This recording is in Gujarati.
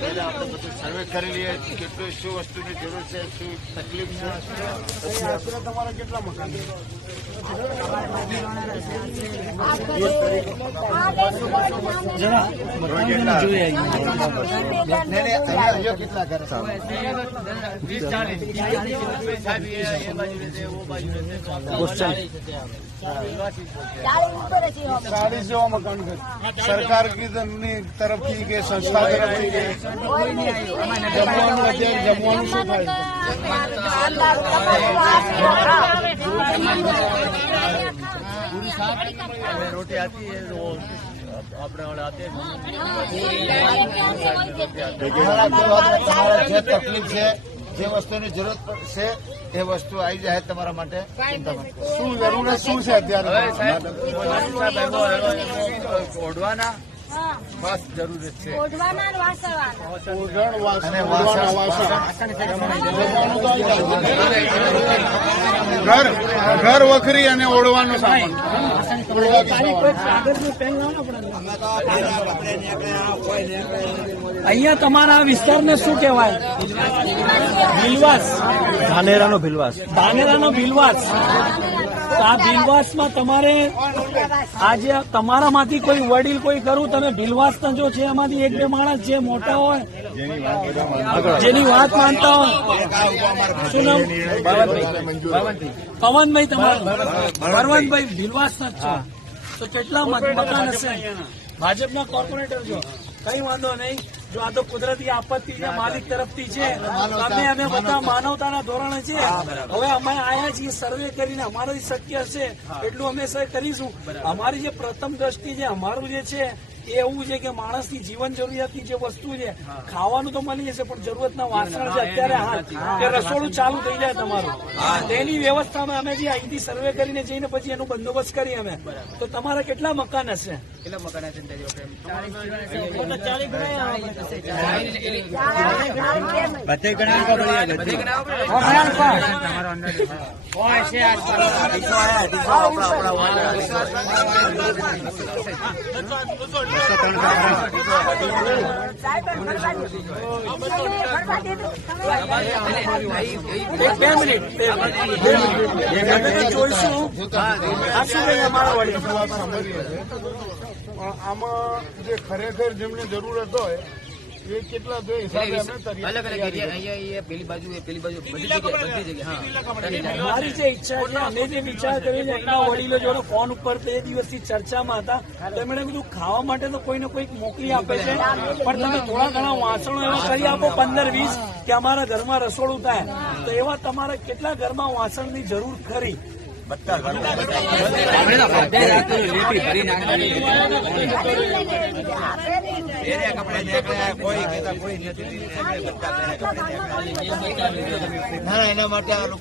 પહેલા આપણે બધું સર્વે કરી લઈએ કેટલું શું વસ્તુની જરૂર છે, શું તકલીફ છે. આશરે તમારા કેટલા મકાન છે? કેટલા ઘર चालीस जो मकान सरकार की तरफ थी के संस्था तरफ थी जमवानु શું થાય रोटी आती है वो अपने वाले आते हैं જે તકલીફ છે જે વસ્તુની જરૂરત છે એ વસ્તુ આવી જાય તમારા માટે. શું જરૂરત શું છે અત્યારે? ઓઢવાના બસ જરૂરત છે. ઘર વખરી અને ઓઢવાનું સામાન. અહીંયા તમારા વિસ્તારને શું કહેવાય? ભીલવાસ. ધાનેરાનો ભીલવાસ. ધાનેરાનો ભીલવાસ. આ ભીલવાસમાં તમારે આજે તમારામાંથી કોઈ વડીલ કોઈ કરું તમે ભીલવાસના જો છે એમાંથી એક બે માણસ જે મોટા હોય જેની વાત માનતા હોય. શું નામ? પવનભાઈ. તમારું પરવનભાઈ ભીલવાસના જ છો તો કેટલા મકાન હશે? ભાજપના કોર્પોરેટર છો, કઈ વાંધો નહીં. જો આ તો કુદરતી આપત્તિ છે માલિક તરફથી છે, અમે બધા માનવતાના ધોરણે છે. હવે અમે આયા છીએ સર્વે કરીને અમારું શક્ય છે એટલું અમે કરીશું. અમારી જે પ્રથમ દ્રષ્ટિ છે અમારું જે છે એ એવું છે કે માણસની જીવન જરૂરિયાતની જે વસ્તુ છે ખાવાનું તો મળી જશે પણ જરૂરતના વાસણ છે અત્યારે કે રસોડું ચાલુ થઈ જાય તમારું તેની વ્યવસ્થામાં અમે જે અહીંથી સર્વે કરીને જઈને પછી એનો બંદોબસ્ત કરીએ અમે. તો તમારા કેટલા મકાન હશે? કેટલા મકાન હશે? જોઈશું આમાં જે ખરેખર જેમને જરૂરત હોય એ કેટલા બે હિસાબે અલગ અલગ એરિયા પેલી બાજુ બધી જગ્યાએ. મારી જે ઈચ્છા છે અમે જે વિચાર કર્યો છે એમના વડીલો જોડે ફોન ઉપર તે દિવસથી ચર્ચામાં હતા તો એમણે કીધું ખાવા માટે તો કોઈને કોઈક મોકલી આપે છે પણ તમે થોડા ઘણા વાસણો એવા કરી આપો 15-20 કે અમારા ઘરમાં રસોડું થાય. તો એવા તમારા કેટલા ઘરમાં વાસણની જરૂર ખરી? બધા એના માટે આ લોકો